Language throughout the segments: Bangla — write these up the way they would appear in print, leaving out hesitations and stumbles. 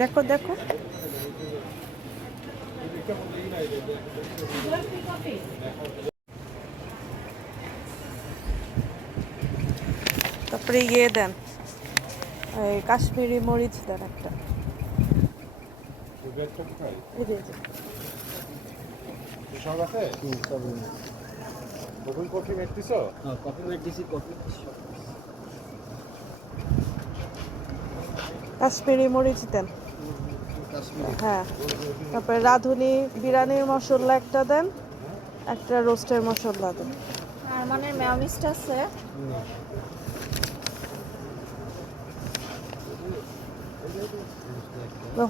দেখো দেখো তারপরে ইয়ে দেন, এই কাশ্মীরি মরিচ দেন একটা। কাশ্মীরি মরিচ দেন, হ্যাঁ। তারপরে রাঁধুনি বিরিয়ানির মশলা একটা দেন, একটা রোস্টের মশলা দেন। আর মানে মেয়োনিজটা আছে,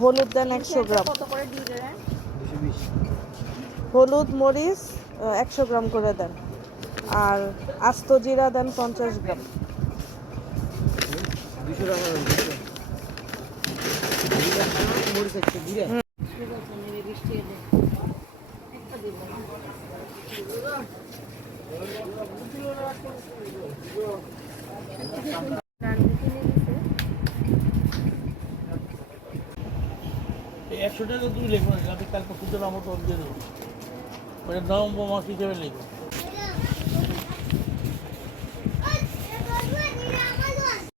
হলুদ দেন 100 গ্রাম, কত করে দিয়ে দেন? হলুদ মরিচ 100 গ্রাম করে দেন, আর আস্ত জিরা দেন 50 গ্রাম। এই 100 টাকা তুমি লেখো না, আমি কালকে পুজোর আমার তো দিয়ে দেবো, নভেম্বর মাস হিসেবে লেখো।